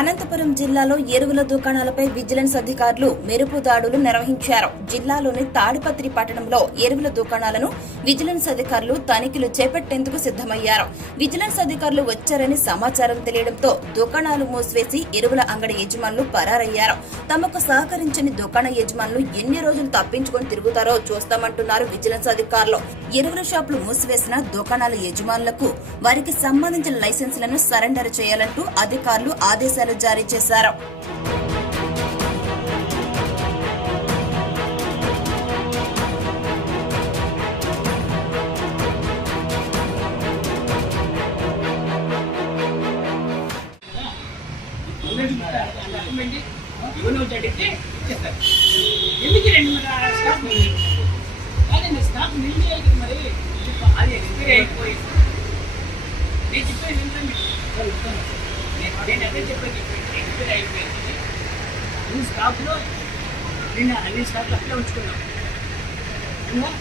అనంతపురం జిల్లాలో ఎరువుల దుకాణాలపై విజిలెన్స్ అధికారులు మెరుపు దాడులు నిర్వహించారు. జిల్లాలోని తాడిపత్రి పట్టణంలో ఎరువుల దుకాణాలను విజిలెన్స్ అధికారులు తనిఖీలు చేపట్టేందుకు సిద్దమయ్యారు. విజిలెన్స్ అధికారులు వచ్చారని సమాచారం తెలియడంతో దుకాణాలు మూసివేసి ఎరువుల అంగడి యజమానులు పరారయ్యారు. తమకు సహకరించని దుకాణ యజమానులు ఎన్ని రోజులు తప్పించుకొని తిరుగుతారో చూస్తామంటున్నారు విజిలెన్స్ అధికారులు. ఎరువుల షాపులు మూసివేసిన దుకాణాల యజమానులకు వారికి సంబంధించిన లైసెన్సులను సరెండర్ చేయాలంటూ అధికారులు ఆదేశాలు జారీ చేశారు. స్టాప్లో నిన్న అన్ని స్టాప్లు అట్లే ఉంచుకున్నాం.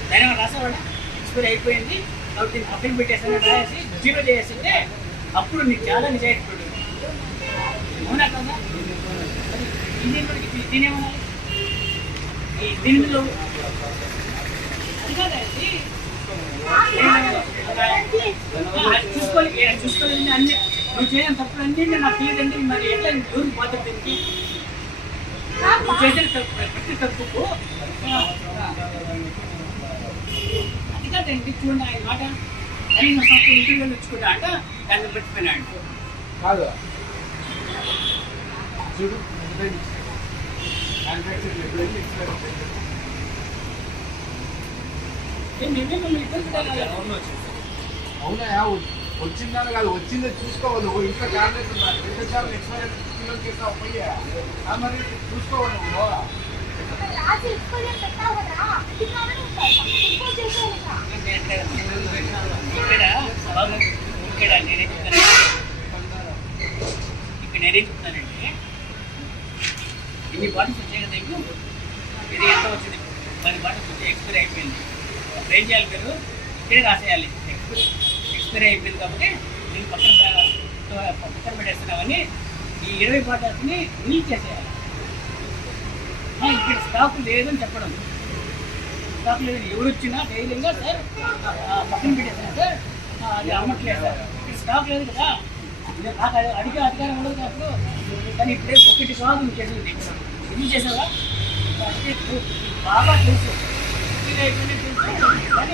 దాని రాసేవాడ ఎక్స్పైర్ అయిపోయింది కాబట్టి నేను అప్పీల్ పెట్టేసాను రాసి 0 చేసేస్తే అప్పుడు నీకు చాలా నిజాయితీ పడుతుంది. అవునా కదా? దీనేమనాలి దీనిలో అది కాదండి చూసుకోలేదు అన్ని నువ్వు చేయడం తప్పులన్నీ నాకు తెలియదండి. మరి ఎట్లా ఎవరికి బాధ్యత దీనికి? నువ్వు చేసిన ప్రతి తప్పుకు అది కాదండి. చూడండి ఆయన మాట కనీసం సంవత్సరం ఇంటర్వ్యూలు వచ్చుకుంటా అంట దాన్ని పెట్టిపోయినాడు కాదు. అవునా? వచ్చిందని కాదు, వచ్చిందే చూసుకోవాలి. నువ్వు ఇంట్లో క్యాబినెట్ మరి చూసుకోవాలి. నువ్వు ఇక్కడ నేనేం చెప్తానంటే ఇన్ని బాటిల్స్ వచ్చాయి కదా మీకు ఇది ఎంత వచ్చింది? 10 బాటిల్స్ వచ్చి ఎక్స్పైరీ అయిపోయింది. అప్పుడు ఏం చేయాలి? మీరు ఇక్కడే రాసేయాలి. ఎక్స్పైరీ అయిపోయింది కాబట్టి నేను పక్కన పెట్టేస్తున్నామని ఈ 20 బాటిల్స్ని నీల్ చేసేయాలి. ఇక్కడ స్టాక్ లేదని చెప్పడం. స్టాక్ లేదని ఎవరు వచ్చినా ధైర్యంగా సార్ పక్కన పెట్టేస్తున్నా సార్ అది అమ్మట్లేదు సార్, ఇక్కడ స్టాక్ లేదు కదా నాకు అడిగే అధికారం ఉండదు కాదు. కానీ ఇప్పుడే ఒకటి కాదు నువ్వు చేసింది ఎన్ని చేసావా బాగా తెలుసు. కానీ